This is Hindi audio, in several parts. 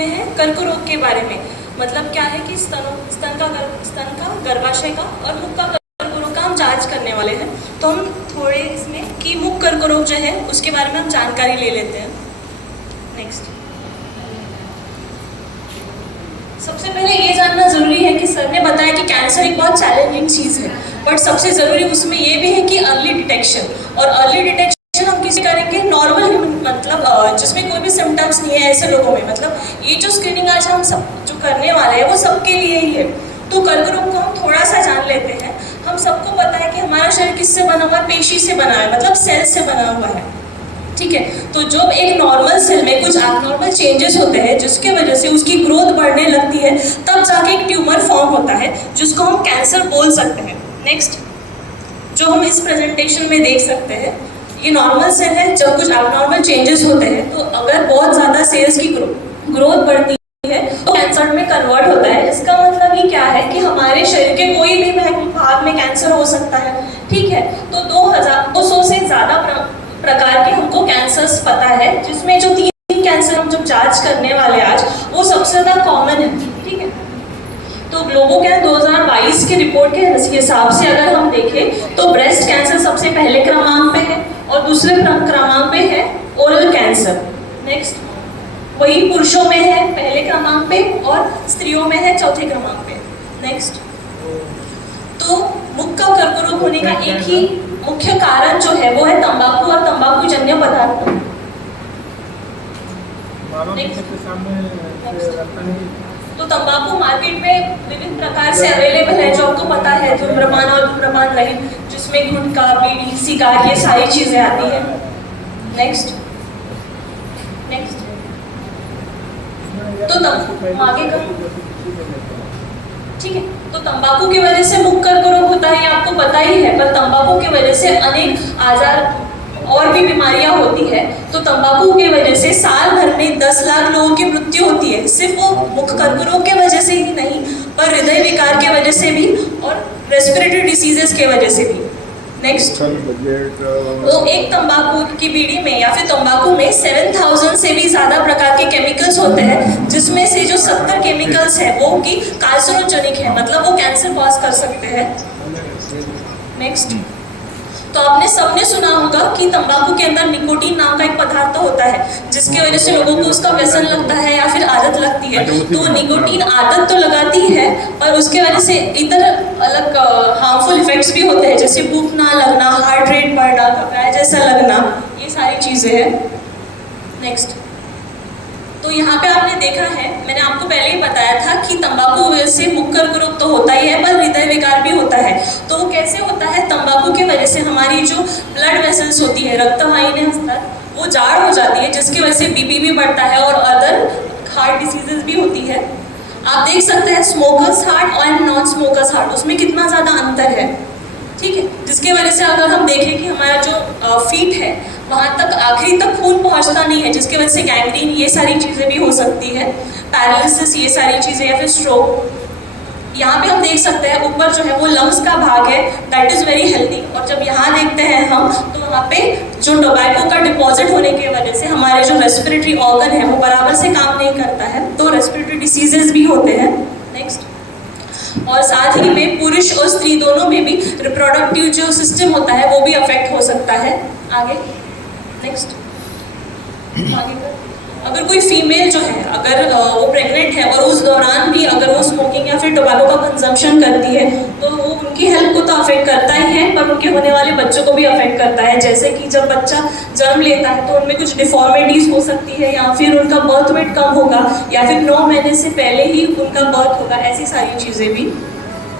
में है कर्क रोग के बारे में। मतलब क्या है कि स्तन का गर्भाशय का और मुख का कर्क रोग का हम जांच करने वाले हैं। तो हम थोड़े इसमें कि मुख कर्क रोग जो है उसके बारे में हम जानकारी ले लेते हैं। नेक्स्ट, सबसे पहले ये जानना जरूरी है कि सर ने बताया कि कैंसर एक बहुत चैलेंजिंग चीज़ है, बट सबसे ज़रूरी उसमें ये भी है कि अर्ली डिटेक्शन। और अर्ली डिटेक्शन हम किसी करेंगे नॉर्मल, मतलब जिसमें कोई भी सिम्टम्स नहीं है ऐसे लोगों में। मतलब ये जो स्क्रीनिंग आज हम सब जो करने वाले हैं वो सबके लिए ही है। तो कर्क रोग को हम थोड़ा सा जान लेते हैं। हम सबको पता है कि हमारा शरीर किससे बना हुआ है? पेशी से बना है, मतलब सेल से बना हुआ है। ठीक है, तो जब एक नॉर्मल सेल में कुछ एबनॉर्मल चेंजेस होते हैं जिसके वजह से उसकी ग्रोथ बढ़ने लगती है, तब जाके एक ट्यूमर फॉर्म होता है जिसको हम कैंसर बोल सकते हैं। नेक्स्ट, जो हम इस प्रेजेंटेशन में देख सकते हैं, ये नॉर्मल सेल है। जब कुछ एबनॉर्मल चेंजेस होते हैं तो अगर बहुत ज़्यादा सेल्स की ग्रोथ बढ़ती है तो कैंसर में कन्वर्ट होता है। इसका मतलब ही क्या है कि हमारे शरीर के कोई भी भाग में कैंसर हो सकता है। ठीक है, तो 200 से ज़्यादा प्रकार के हमको कैंसर्स पता है, जिसमें जो 3 कैंसर हम जब जांच करने वाले आज, वो सबसे ज़्यादा कॉमन है। ठीक है, तो ग्लोबोकैन 2022 के रिपोर्ट के हिसाब से अगर हम देखें तो ब्रेस्ट कैंसर सबसे पहले क्रमांक पे है और दूसरे क्रमांक पे है ओरल कैंसर। नेक्स्ट, वही पुरुषों में है पहले क्रमांक पे और स्त्रियों में है चौथे क्रमांक पे। नेक्स्ट, तो मुख का कर्क रोग होने का एक ही मुख्य कारण जो है वो है तंबाकू और तंबाकू जन्य पदार्थ। तो तंबाकू मार्केट में विभिन्न प्रकार से अवेलेबल है, जो आपको पता है, धूम्रपान और धूम्रपान रहित, जिसमें गुटखा, बीड़ी, सिगार, ये सारी चीजें आती है। नेक्स्ट, तो आगे का, ठीक है, तो तंबाकू की वजह से मुख कर्क रोग होता है, ये आपको पता ही है। पर तंबाकू की वजह से अनेक आजार और भी बीमारियां होती है। तो तंबाकू की वजह से साल भर में 10 लाख लोगों की मृत्यु होती है। सिर्फ वो मुख कर्क रोग की वजह से ही नहीं, पर हृदय विकार की वजह से भी और रेस्पिरेटरी डिसीजेस की वजह से भी। नेक्स्ट, तो एक तंबाकू की बीड़ी में या फिर तंबाकू में 7000 से भी ज़्यादा प्रकार के केमिकल्स होते हैं, जिसमें से जो 70 केमिकल्स है वो कि कार्सिनोजेनिक है, मतलब वो कैंसर कॉज कर सकते हैं। नेक्स्ट, तो आपने सबने सुना होगा कि तंबाकू के अंदर निकोटीन नाम का एक पदार्थ होता है, जिसकी वजह से लोगों को उसका व्यसन लगता है या फिर आदत लगती है। तो निकोटीन आदत तो लगाती है, पर उसके वजह से इतर अलग हार्मफुल इफेक्ट्स भी होते हैं, जैसे भूख ना लगना, हार्ट रेट बढ़ना, घबराए जैसा लगना, ये सारी चीज़ें हैं। नेक्स्ट, तो यहाँ पे आपने देखा है, मैंने आपको पहले ही बताया था कि तंबाकू वजह से मुख कर्क रोग तो होता ही है, पर हृदय विकार भी होता है। तो वो कैसे होता है? तंबाकू की वजह से हमारी जो ब्लड वेसल्स होती है, रक्तवाहिनी, वो जाड़ हो जाती है, जिसकी वजह से बीपी भी बढ़ता है और अदर हार्ट डिसीजेज भी होती है। आप देख सकते हैं स्मोकर्स हार्ट और नॉन स्मोकर्स हार्ट, उसमें कितना ज़्यादा अंतर है। ठीक है, जिसकी वजह से अगर हम देखें कि हमारा जो फीट है वहाँ तक आखिरी तक खून पहुँचता नहीं है, जिसकी वजह से गैंग्रीन, ये सारी चीज़ें भी हो सकती है, पैरालिसिस, ये सारी चीज़ें, या फिर स्ट्रोक। यहाँ पे हम देख सकते हैं ऊपर जो है वो लंग्स का भाग है, दैट इज़ वेरी हेल्दी। और जब यहाँ देखते हैं हम, तो वहाँ पे जो टोबैको का डिपॉजिट होने की वजह से हमारे जो रेस्पिरेटरी ऑर्गन है वो बराबर से काम नहीं करता है, तो रेस्पिरेटरी डिसीजेज भी होते हैं। नेक्स्ट, और साथ ही में पुरुष और स्त्री दोनों में भी रिप्रोडक्टिव जो सिस्टम होता है वो भी अफेक्ट हो सकता है। आगे, नेक्स्ट, आगे का, अगर कोई फीमेल जो है, अगर वो प्रेग्नेंट है और उस दौरान भी अगर वो स्मोकिंग या फिर टोबैको का कंजम्पशन करती है, तो वो उनकी हेल्थ को तो अफेक्ट करता ही है, पर उनके होने वाले बच्चों को भी अफेक्ट करता है। जैसे कि जब बच्चा जन्म लेता है तो उनमें कुछ डिफॉर्मिटीज़ हो सकती है, या फिर उनका बर्थ वेट कम होगा, या फिर 9 महीने से पहले ही उनका बर्थ होगा, ऐसी सारी चीज़ें भी।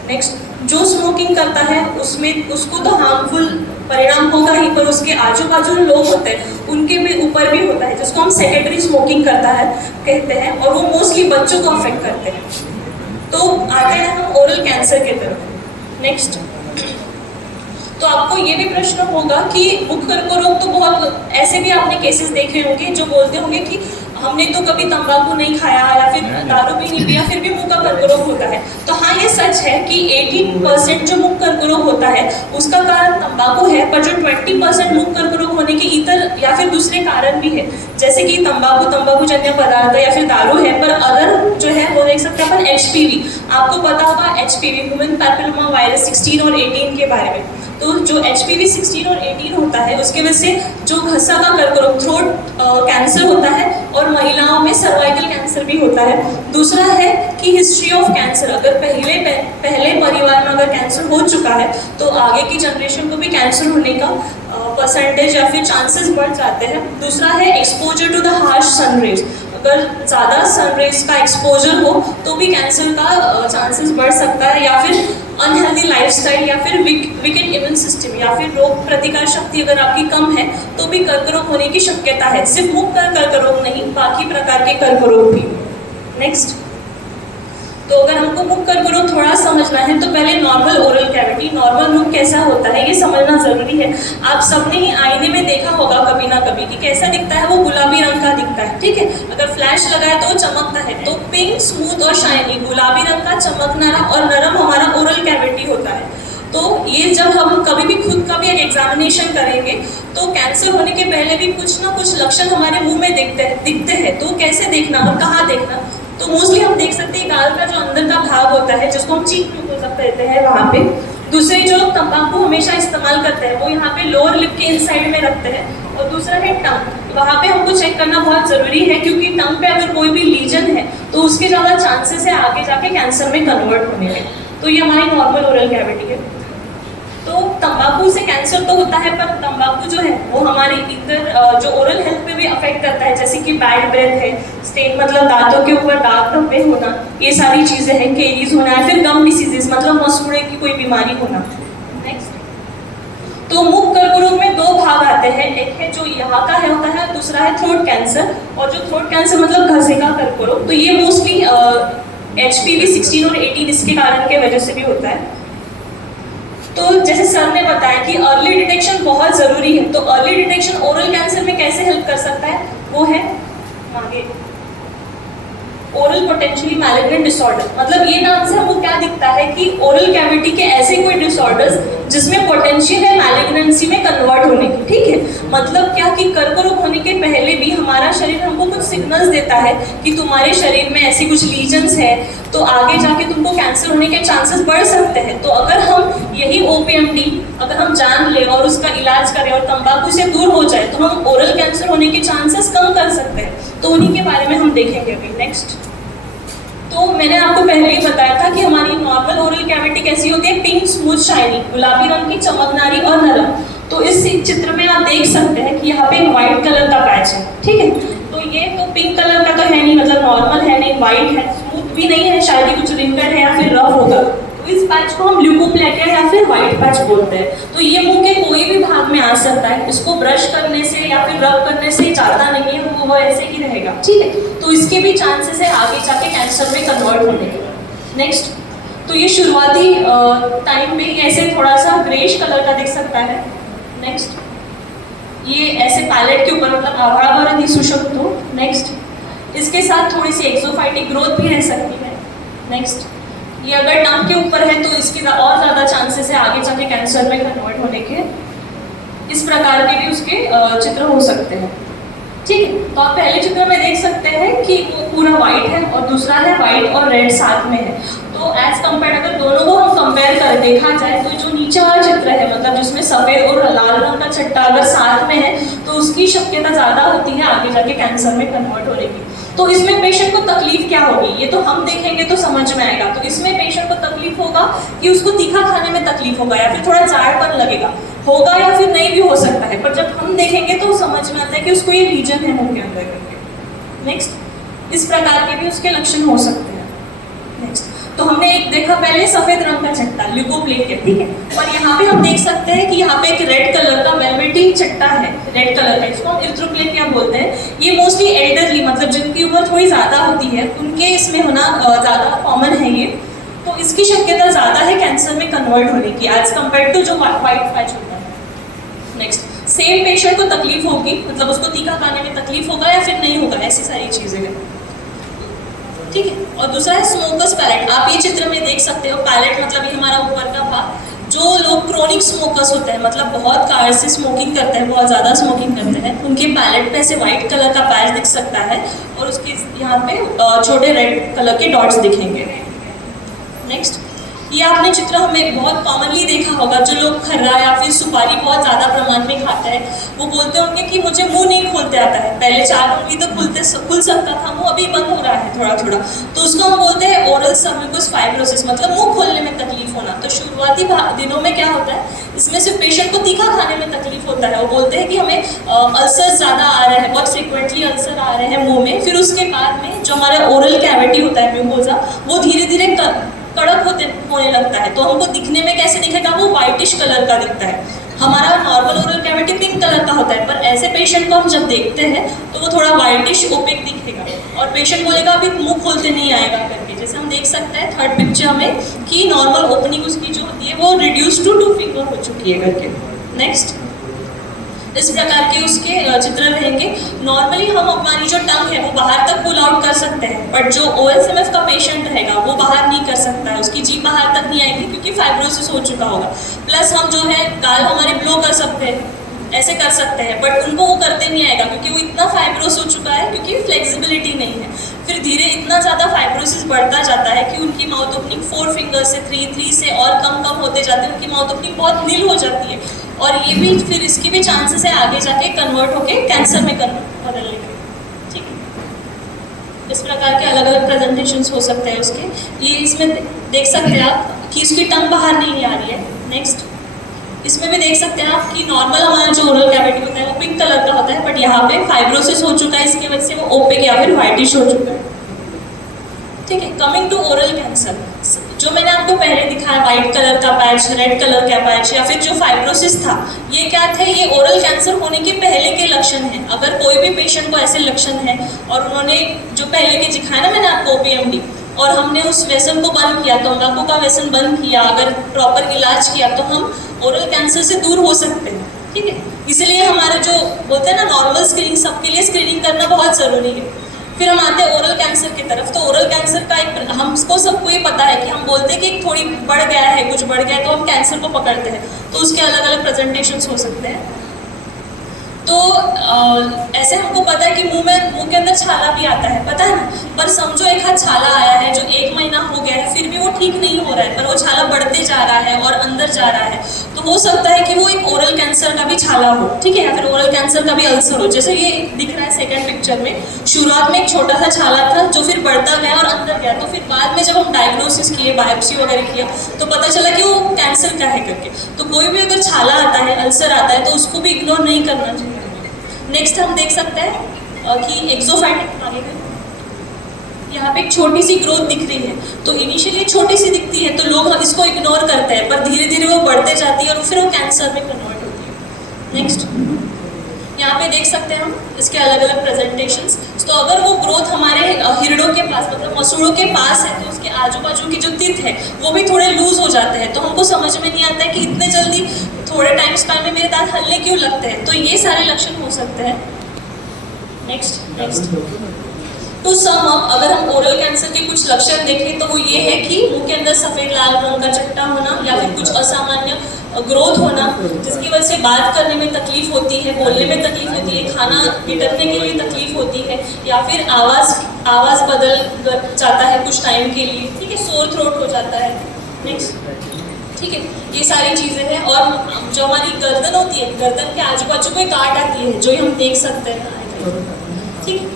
नेक्स्ट, जो स्मोकिंग करता है उसमें उसको तो हार्मफुल परिणाम होगा ही, पर उसके आजू बाजू लोग होते हैं उनके भी ऊपर भी होता है, जिसको हम सेकेंडरी स्मोकिंग करता है कहते हैं, और वो मोस्टली बच्चों को अफेक्ट करते हैं। तो आते हैं हम ओरल कैंसर की तरफ। नेक्स्ट, तो आपको ये भी प्रश्न होगा कि मुख कर्क रोग तो बहुत ऐसे भी आपने केसेस देखे होंगे जो बोलते होंगे कि हमने तो कभी तंबाकू नहीं खाया या फिर दारू भी नहीं पिया, फिर भी मुख का कर्क रोग होता है। तो हाँ, ये सच है कि 80% जो मुख कर्क रोग होता है उसका कारण तंबाकू है, पर जो 20% मुख कर्क रोग होने के इतर या फिर दूसरे कारण भी है, जैसे कि तंबाकू, तंबाकू जन्य पदार्थ या फिर दारू है, पर देख सकते हैं अपन HPV। आपको पता होगा HPV ह्यूमन पैपिलोमा वायरस 16 और 18 के बारे में। तो जो HPV 16 और 18 होता है उसके वजह से जो घसा का कर्करोग थ्रोट कैंसर होता है और महिलाओं में सर्वाइकल कैंसर भी होता है। दूसरा है कि हिस्ट्री ऑफ कैंसर, अगर पहले परिवार में अगर कैंसर हो चुका है तो आगे की जनरेशन को भी कैंसर होने का परसेंटेज या फिर चांसेस बढ़ जाते हैं। दूसरा है exposure to the harsh sun rays, अगर ज़्यादा सन रेज का एक्सपोजर हो तो भी कैंसर का चांसेस बढ़ सकता है, या फिर अनहेल्दी लाइफस्टाइल, या फिर वीकेंड इम्यून सिस्टम, या फिर रोग प्रतिकार शक्ति अगर आपकी कम है तो भी कर्करोग होने की शक्यता है। सिर्फ मुख कर्करोग नहीं, बाकी प्रकार के कर्करोग भी। नेक्स्ट, तो अगर हमको मुख कर्करोग थोड़ा समझना है तो पहले नॉर्मल ओरल कैविटी, नॉर्मल मुख कैसा होता है ये समझना जरूरी है। आप सबने ही आईने में देखा होगा कभी ना कभी कि कैसा दिखता है, वो गुलाबी रंग का दिखता है, ठीक है। अगर फ्लैश लगाए तो वो चमकता है, तो पिंक, स्मूथ और शाइनी गुलाबी रंग का चमकना और नरम हमारा ओरल कैविटी होता है। तो ये जब हम कभी भी खुद का भी एक एग्जामिनेशन करेंगे तो कैंसर होने के पहले भी कुछ ना कुछ लक्षण हमारे मुंह में दिखते हैं। तो कैसे देखना और कहाँ देखना, तो मोस्टली हम देख सकते हैं गाल का जो अंदर का भाग होता है जिसको हम चीक म्यूकोसा कहते हैं वहाँ पे। दूसरे जो लोग तंबाकू हमेशा इस्तेमाल करते हैं वो यहाँ पे लोअर लिप के इनसाइड में रखते हैं। और दूसरा है टंग, वहाँ पे हमको चेक करना बहुत ज़रूरी है क्योंकि टंग पे अगर कोई भी लीजन है तो उसके ज़्यादा चांसेस है आगे जाके कैंसर में कन्वर्ट होने में। तो ये हमारी नॉर्मल ओरल कैविटी है। तो तंबाकू से कैंसर तो होता है, पर तंबाकू जो है वो हमारी इधर जो ओरल हेल्थ पे भी अफेक्ट करता है, जैसे कि बैड ब्रेथ है, स्टेन मतलब दांतों के ऊपर दाग धब्बे होना, ये सारी चीज़ें हैं, केरीज होना है, फिर गम डिसीजेस मतलब मसूड़े की कोई बीमारी होना। नेक्स्ट, तो मुख कर्करोग में दो भाग आते हैं, एक है जो यहाँ का है होता है, दूसरा है थ्रोट कैंसर। और जो थ्रोट कैंसर मतलब घसे का कर्करोग, तो ये मोस्टली HPV 16 और 18 इसके कारण के वजह से भी होता है। तो जैसे सर ने बताया कि अर्ली डिटेक्शन बहुत ज़रूरी है, तो अर्ली डिटेक्शन ओरल कैंसर में कैसे हेल्प कर सकता है, वो है आगे ओरल पोटेंशियली मैलिग्नेंट डिसऑर्डर। मतलब ये नाम से हमको क्या दिखता है कि ओरल कैविटी के ऐसे कोई डिसऑर्डर्स जिसमें पोटेंशियल है मैलिग्नेंसी में कन्वर्ट होने की, ठीक है। मतलब क्या कि कर्करोग होने के पहले भी हमारा शरीर हमको कुछ सिग्नल्स देता है कि तुम्हारे शरीर में ऐसी कुछ लीजन्स है तो आगे जाके तुमको कैंसर होने के चांसेस बढ़ सकते हैं। तो अगर हम यही OPMD अगर हम जान ले और उसका इलाज करें और तंबाकू से दूर हो जाए तो हम ओरल कैंसर होने के चांसेस कम कर सकते हैं। तो उन्हीं के बारे में हम देखेंगे अभी। नेक्स्ट, तो मैंने आपको पहले ही बताया था कि हमारी नॉर्मल ओरल कैविटी कैसी होती है, पिंक, स्मूथ, शाइनी, गुलाबी रंग की, चमकदारी और नरम। तो इस चित्र में आप देख सकते हैं कि यहाँ पे एक व्हाइट कलर का पैच है, ठीक है। तो ये तो पिंक कलर का तो है नहीं, मतलब नॉर्मल है नहीं, व्हाइट है, स्मूथ भी नहीं है, शायद ही कुछ रिंगल है या फिर रफ होगा। तो इस पैच को हम ल्यूकोप्लेकिया या फिर व्हाइट पैच बोलते हैं। तो ये मुंह के कोई भी भाग में आ सकता है, इसको ब्रश करने से या फिर रब करने से जाता नहीं है, वो ऐसे ही रहेगा, ठीक है। तो इसके भी चांसेस है आगे जाके कैंसर में कन्वर्ट होने के। नेक्स्ट, तो ये शुरुआती टाइम में ऐसे थोड़ा सा ग्रेश कलर का दिख सकता है। नेक्स्ट, ये ऐसे पैलेट के ऊपर मतलब आभाळाभर दिसू शकतो। नेक्स्ट, इसके साथ थोड़ी सी एक्सोफाइटिक ग्रोथ भी रह सकती है। नेक्स्ट, ये अगर टंग के ऊपर है तो इसके और ज़्यादा चांसेस है आगे जाके कैंसर में कन्वर्ट होने के। इस प्रकार के भी उसके चित्र हो सकते हैं, ठीक है। तो आप पहले चित्र में देख सकते हैं कि वो पूरा व्हाइट है और दूसरा है व्हाइट और रेड साथ में है। तो एज कम्पेयर अगर दोनों को हम कंपेयर कर देखा जाए तो जो नीचे वाला चित्र है मतलब जिसमें सफ़ेद और लाल रंग का छट्टा अगर साथ में है तो उसकी शक्यता ज़्यादा होती है आगे जाके कैंसर में कन्वर्ट होने की। तो इसमें पेशेंट को तकलीफ क्या होगी ये तो हम देखेंगे तो समझ में आएगा। तो इसमें पेशेंट को तकलीफ होगा कि उसको तीखा खाने में तकलीफ होगा या फिर थोड़ा जाड़पन लगेगा, होगा या फिर नहीं भी हो सकता है, पर जब हम देखेंगे तो समझ में आता है कि उसको ये रीजन है मुंह के अंदर करके। नेक्स्ट, इस प्रकार के भी उसके लक्षण हो सकते हैं। नेक्स्ट, तो हमने एक देखा पहले सफेद रंग का चट्टा ल्यूकोप्लेकिया, ठीक है। और यहाँ पे हम देख सकते हैं कि यहाँ पे एक रेड कलर का वेलवेटी चट्टा है, रेड कलर का, इसको हम इरिथ्रोप्लेकिया बोलते हैं। ये मोस्टली एल्डरली मतलब जिनकी उम्र थोड़ी ज़्यादा होती है उनके इसमें होना ज़्यादा कॉमन है ये। तो इसकी शक्यता ज़्यादा है कैंसर में कन्वर्ट होने की एज कम्पेयर टू जो व्हाइट पैच होता है। नेक्स्ट, सेम पेशेंट को तकलीफ होगी मतलब उसको तीखा खाने में तकलीफ होगा या फिर नहीं होगा, ऐसी सारी चीज़ें हैं, ठीक है। और दूसरा है स्मोकर्स पैलेट। आप ये चित्र में देख सकते हो, पैलेट मतलब ये हमारा ऊपर का भाग, जो लोग क्रोनिक स्मोकर्स होते हैं, मतलब बहुत काल से स्मोकिंग करते हैं, बहुत ज़्यादा स्मोकिंग करते हैं, उनके पैलेट पे ऐसे वाइट कलर का पैच दिख सकता है और उसके यहाँ पे छोटे रेड कलर के डॉट्स दिखेंगे। नेक्स्ट, ये आपने चित्र हमें बहुत कॉमनली देखा होगा, जो लोग खर्रा या फिर सुपारी बहुत ज़्यादा प्रमाण में खाते हैं, वो बोलते होंगे कि मुझे मुंह नहीं खोलते आता है, पहले 4 उंगली तो खुल सकता था, मुंह अभी बंद हो रहा है थोड़ा थोड़ा, तो उसको हम बोलते हैं ओरल सबम्यूकस फाइब्रोसिस, मतलब मुंह खोलने में तकलीफ होना। तो शुरुआती दिनों में क्या होता है, इसमें से पेशेंट को तीखा खाने में तकलीफ होता है, वो बोलते हैं कि हमें अल्सर ज़्यादा आ रहे हैं, बहुत फ्रिक्वेंटली अल्सर आ रहे हैं मुँह में। फिर उसके बाद में जो हमारा ओरल कैविटी होता है म्यूकोजा, वो धीरे धीरे कड़क होने लगता है, तो हमको दिखने में कैसे दिखेगा, वो व्हाइटिश कलर का दिखता है। हमारा normal oral cavity pink colour का होता है, पर ऐसे पेशेंट को हम जब देखते हैं तो वो थोड़ा व्हाइटिश ओपेक दिखेगा और पेशेंट बोलेगा अभी मुंह खोलते नहीं आएगा करके। जैसे हम देख सकते हैं थर्ड पिक्चर में कि नॉर्मल ओपनिंग उसकी जो होती है वो रिड्यूस टू 2 फिंगर हो चुकी है करके। नेक्स्ट, इस प्रकार के उसके चित्र रहेंगे। नॉर्मली हम हमारी जो टंग है वो बाहर तक पुल आउट कर सकते हैं, बट जो OSMF का पेशेंट रहेगा वो बाहर नहीं कर सकता है, उसकी जीभ बाहर तक नहीं आएगी क्योंकि फाइब्रोसिस हो चुका होगा। प्लस हम जो है गाल हमारे ब्लो कर सकते हैं, ऐसे कर सकते हैं, बट उनको वो करते नहीं आएगा क्योंकि वो इतना फाइब्रोस हो चुका है, क्योंकि फ्लेक्सिबिलिटी नहीं है। फिर धीरे इतना ज़्यादा फाइब्रोसिस बढ़ता जाता है कि उनकी माउथ ओपनिंग 4 फिंगर से 3 से और कम होते जाते हैं, उनकी माउथ ओपनिंग बहुत नील हो जाती है और ये भी फिर इसकी भी चांसेस है आगे जाके कन्वर्ट होके कैंसर में बदलने के। ठीक है, इस प्रकार के अलग अलग प्रेजेंटेशंस हो सकते हैं उसके। ये इसमें देख सकते हैं आप कि उसकी टंग बाहर नहीं आ रही है। नेक्स्ट, इसमें भी देख सकते हैं आप कि नॉर्मल हमारा जो ओरल कैविटी होता है वो पिंक कलर का होता है, बट यहाँ पे फाइब्रोसिस हो चुका है, इसकी वजह से वो ओपेक या फिर व्हाइटिश हो चुका है। ठीक है, कमिंग टू ओरल कैंसर, जो मैंने आपको पहले दिखाया व्हाइट कलर का पैच, रेड कलर का पैच या फिर जो फाइब्रोसिस था, ये क्या थे, ये ओरल कैंसर होने के पहले के लक्षण हैं। अगर कोई भी पेशेंट को ऐसे लक्षण हैं और उन्होंने जो पहले के दिखाया ना मैंने आपको OPMD, और हमने उस व्यसन को बंद किया, तंबाकू का व्यसन बंद किया, अगर प्रॉपर इलाज किया, तो हम ओरल कैंसर से दूर हो सकते हैं। ठीक है, इसलिए हमारे जो बोलते हैं ना नॉर्मल स्क्रीनिंग, सबके लिए स्क्रीनिंग करना बहुत ज़रूरी है। फिर हम आते हैं ओरल कैंसर की तरफ। तो ओरल कैंसर का एक, हमको सबको ये पता है कि हम बोलते हैं कि थोड़ी बढ़ गया है, कुछ बढ़ गया है, तो हम कैंसर को पकड़ते हैं, तो उसके अलग अलग प्रेजेंटेशंस हो सकते हैं। तो ऐसे हमको पता है कि मुंह के अंदर छाला भी आता है, पता है ना, पर समझो एक हाथ छाला आया है जो 1 महीना हो गया है, फिर भी वो ठीक नहीं हो रहा है, पर वो छाला बढ़ते जा रहा है और अंदर जा रहा है, तो हो सकता है कि वो एक ओरल कैंसर का भी छाला हो। ठीक है, या फिर ओरल कैंसर का भी अल्सर हो। जैसे ये दिख रहा है सेकंड पिक्चर में, शुरुआत में एक छोटा सा छाला था जो फिर बढ़ता गया और अंदर गया, तो फिर बाद में जब हम डायग्नोसिस किए, बायोप्सी वगैरह किया, तो पता चला कि वो कैंसर का है करके। तो कोई भी अगर छाला आता है, अल्सर आता है, तो उसको भी इग्नोर नहीं करना चाहिए। नेक्स्ट हम देख सकते हैं कि एक्सोफाइटिक आगे यहाँ पे एक छोटी सी ग्रोथ दिख रही है, तो इनिशियली छोटी सी दिखती है तो लोग इसको इग्नोर करते हैं, पर धीरे धीरे वो बढ़ते जाती है और फिर वो कैंसर में कन्वर्ट होती है। नेक्स्ट, यहाँ पे देख सकते हैं हम इसके अलग अलग प्रेजेंटेशंस। तो अगर वो ग्रोथ हमारे हिरडों के पास, मतलब मसूड़ों के पास है, तो उसके आजू बाजू की जो तित है वो भी थोड़े लूज हो जाते हैं, तो हमको समझ में नहीं आता है कि इतने जल्दी थोड़े टाइम स्पैन में मेरे दांत हलने क्यों लगते हैं, तो ये सारे लक्षण हो सकते हैं। नेक्स्ट, तो सम अप, अगर हम ओरल कैंसर के कुछ लक्षण देखें तो वो ये है कि मुंह के अंदर सफ़ेद लाल रंग का चट्टा होना या फिर कुछ असामान्य ग्रोथ होना, जिसकी वजह से बात करने में तकलीफ होती है, बोलने में तकलीफ होती है, खाना निगलने के लिए तकलीफ होती है, या फिर आवाज़ बदल जाता है कुछ टाइम के लिए। ठीक है, सोर थ्रोट हो जाता है। नेक्स्ट, ठीक है, ये सारी चीज़ें हैं। और जो हमारी गर्दन होती है, गर्दन के आजू बाजू कोई गांठ आती है जो हम देख सकते हैं। ठीक है,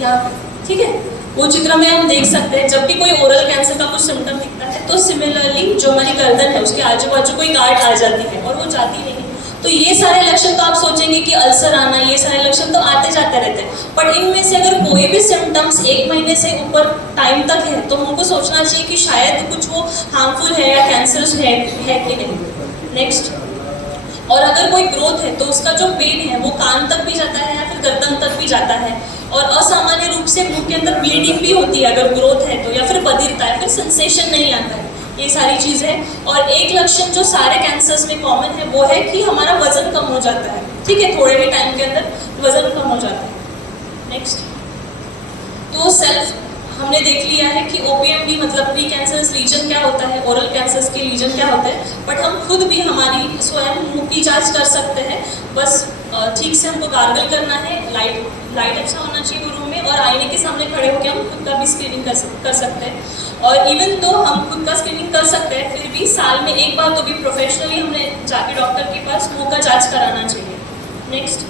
यहाँ ठीक है, वो चित्र में हम देख सकते हैं जब भी कोई ओरल कैंसर का कुछ सिम्टम दिखता है तो सिमिलरली जो हमारी गर्दन है उसके आजू बाजू कोई गांठ आ जाती है और वो जाती नहीं। तो ये सारे लक्षण तो आप सोचेंगे कि अल्सर आना, ये सारे लक्षण तो आते जाते रहते हैं, पर इनमें से अगर कोई भी सिम्टम्स 1 महीने से ऊपर टाइम तक है तो हमको सोचना चाहिए कि शायद कुछ वो हार्मफुल है या कैंसरस है कि नहीं। नेक्स्ट, और अगर कोई ग्रोथ है तो उसका जो पेन है वो कान तक भी जाता है या फिर गर्दन तक भी जाता है, और असामान्य रूप से मुंह के अंदर ब्लीडिंग भी होती है अगर ग्रोथ है तो, या फिर बधिरता है, फिर सेंसेशन नहीं आता है, ये सारी चीज़ है। और एक लक्षण जो सारे कैंसर्स में कॉमन है वो है कि हमारा वजन कम हो जाता है। ठीक है, थोड़े ही टाइम के अंदर वजन कम हो जाता है। नेक्स्ट, तो सेल्फ हमने देख लिया है कि OPMD मतलब प्री कैंसरस लीजन क्या होता है, ओरल कैंसर्स के लीजन क्या होते हैं, बट हम खुद भी हमारी स्वयं मुंह की जांच कर सकते हैं। बस ठीक से हमको गार्गल करना है, लाइट अच्छा होना चाहिए रूम में, और आईने के सामने खड़े होकर हम खुद का भी स्क्रीनिंग कर सकते हैं। और इवन तो हम खुद का स्क्रीनिंग कर सकते हैं, फिर भी साल में एक बार तो भी प्रोफेशनली हमने जाके डॉक्टर के पास मुंह का जाँच कराना चाहिए। नेक्स्ट,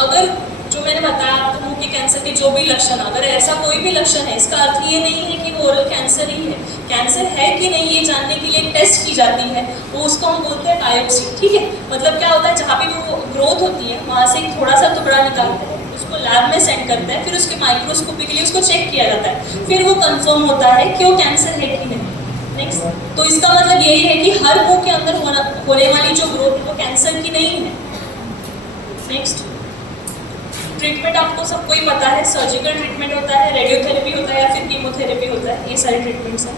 अगर जो मैंने बताया आपको मुंह के कैंसर के जो भी लक्षण, अगर ऐसा कोई भी लक्षण है, इसका अर्थ ये नहीं है कि वो ओरल कैंसर ही है। कैंसर है कि नहीं ये जानने के लिए एक टेस्ट की जाती है, वो उसको हम बोलते हैं बायोप्सी। ठीक है, मतलब क्या होता है, जहाँ भी वो ग्रोथ होती है वहाँ से एक थोड़ा सा टुकड़ा निकालते हैं, उसको लैब में सेंड करते हैं, फिर उसके माइक्रोस्कोपी के लिए उसको चेक किया जाता है, फिर वो कंफर्म होता है कि वो कैंसर है कि नहीं। नेक्स्ट, तो इसका मतलब यही है कि हर मुंह के अंदर होने वाली जो ग्रोथ वो कैंसर की नहीं है। नेक्स्ट, ट्रीटमेंट आपको सबको ही पता है, सर्जिकल ट्रीटमेंट होता है, रेडियोथेरेपी होता है या फिर कीमोथेरेपी होता है, ये सारे ट्रीटमेंट्स हैं।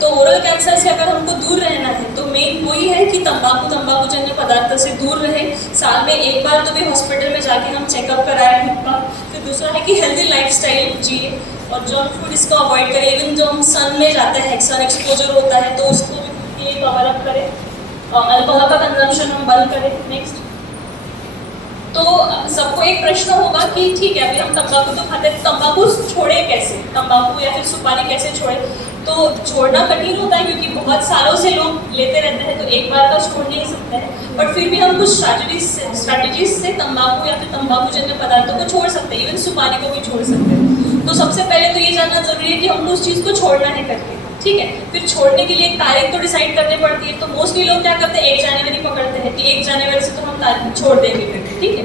तो ओरल कैंसर से अगर हमको दूर रहना है तो मेन वही है कि तंबाकूजन्य पदार्थों से दूर रहे, साल में एक बार तो भी हॉस्पिटल में जाके हम चेकअप कराएं खुद का। फिर दूसरा है कि हेल्दी लाइफस्टाइल जिए और जंक फूड इसको अवॉइड करें। इवन जो हम सन में जाते हैं, सन एक्सपोजर होता है, तो उसको भी खुद के लिए कवर अप करें, और अल्कोहल का कंजम्पशन हम बंद करें। नेक्स्ट, तो सबको एक प्रश्न होगा कि ठीक है, अभी हम तंबाकू तो खाते हैं, तंबाकू छोड़े कैसे, तंबाकू या फिर सुपारी कैसे छोड़े। तो छोड़ना कठिन होता है क्योंकि बहुत सालों से लोग लेते रहते हैं, तो एक बार का छोड़ नहीं सकते हैं, बट फिर भी हम कुछ स्ट्रैटेजीज से तंबाकू या फिर तंबाकूजन्य पदार्थों को छोड़ सकते हैं, इवन सुपारी को भी छोड़ सकते हैं। तो सबसे पहले तो ये जानना जरूरी है कि हमको उस चीज़ को छोड़ना है करके, ठीक है। फिर छोड़ने के लिए एक तारीख तो डिसाइड करनी पड़ती है, तो मोस्टली लोग क्या करते हैं, 1 जनवरी पकड़ते हैं कि 1 जनवरी से तो हम तारीख छोड़ देंगे करके, ठीक है।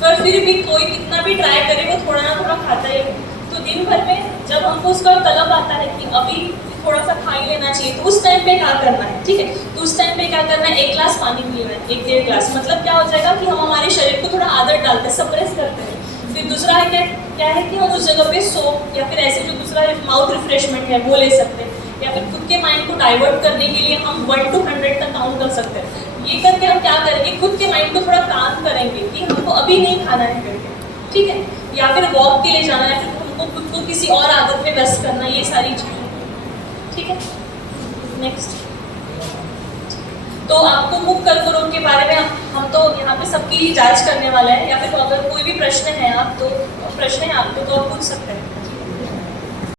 पर फिर भी कोई कितना भी ट्राई करे वो थोड़ा ना थोड़ा खाता ही है। तो दिन भर में जब हमको उसका तलब आता है कि अभी थोड़ा सा खा ही लेना चाहिए, तो उस टाइम पे क्या करना है, ठीक है। तो उस टाइम पे क्या करना है, 1 ग्लास पानी पीना है, 1-1.5 ग्लास। मतलब क्या हो जाएगा कि हम हमारे शरीर को थोड़ा आदत डालते हैं, सप्रेस करते हैं। फिर दूसरा है क्या है कि हम उस जगह पे सोप या फिर ऐसे जो दूसरा माउथ रिफ्रेशमेंट है वो ले सकते हैं, या फिर खुद के माइंड को डाइवर्ट करने के लिए हम 1 to 100 तक काउंट कर सकते हैं। ये करके हम क्या करेंगे, खुद के माइंड को थोड़ा काम करेंगे कि हमको अभी नहीं खाना है करके, ठीक है। या फिर वॉक के लिए जाना है, फिर हमको खुद को किसी और आदत में व्यस्त करना, ये सारी चीज़ें, ठीक है। नेक्स्ट, तो आपको मुख कर्करोग के बारे में हम तो यहाँ पे सबकी जांच करने वाला है, या फिर अगर कोई भी प्रश्न है आपको तो आप पूछ सकते हैं।